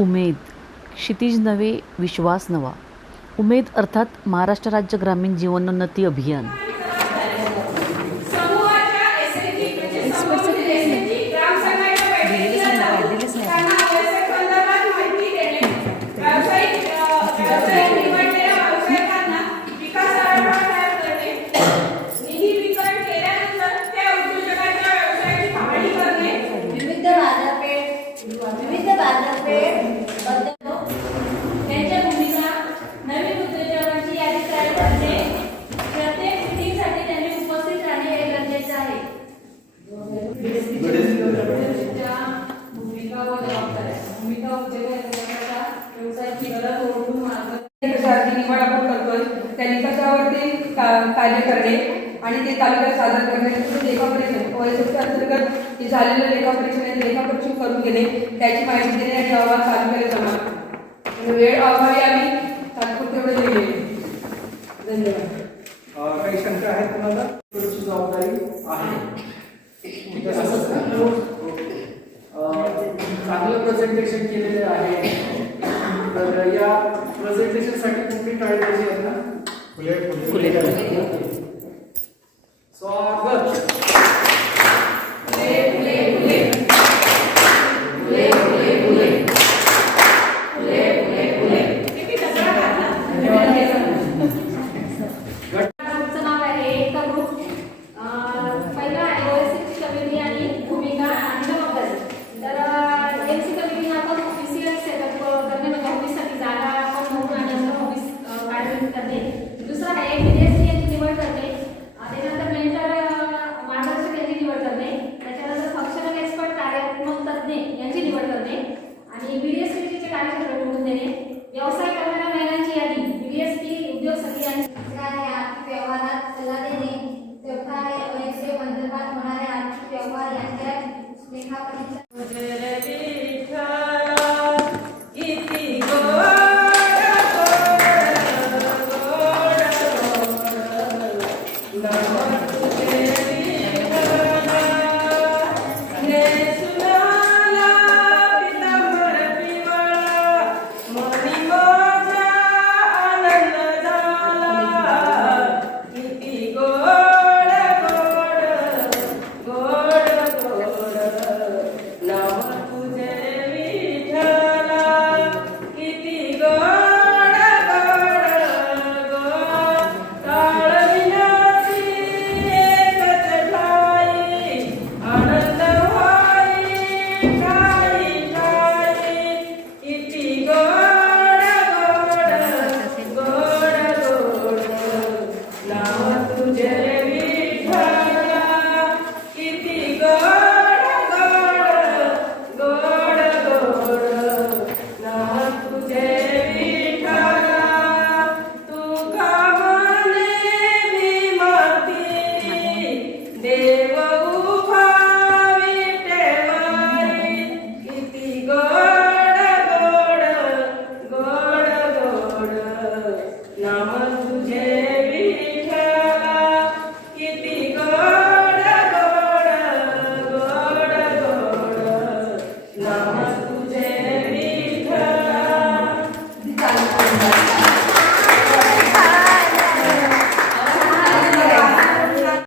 उमेद, क्षितिज नवे विश्वास नवा. उमेद अर्थात महाराष्ट्र राज्य ग्रामीण जीवनोन्नती अभियान. त्यांच्या भूमिका नवीन उद्योजकांची यादी तयार करणे. प्रत्येक मीटिंगसाठी त्यांनी उपस्थित राहणे हे गरजेचे आहे. भूमिका व जबाबदाऱ्या. भूमिका उद्योजकांच्या व्यवसायाची गरज ओळखून मार्गदर्शन निवड आपण करतोय त्या निकषावरती कार्य करणे आणि ते तालुक्यात सादर करणे. लेखापरीक्षण वैशिष्ट्य अंतर्गत जे झालेलं लेखापरीक्षण लेखापरीक्षण करून घेणे, त्याची माहिती देणे आणि अहवाल तालुक्याला जमा. वेळ अभावी आम्ही तात्पुरते एवढे लिहिले. धन्यवाद. काही शंका आहेत तुम्हाला? पुढची जबाबदारी आहे. चांगलं प्रेझेंटेशन केलेलं आहे. तर या प्रेझेंटेशनसाठी तुम्ही टाळी पाहिजे आहेत ना? फुले. स्वागत. यांची निवड करणे आणि बीडीएससीचे कार्यक्षेत्र निवडून देणे. व्यवसाय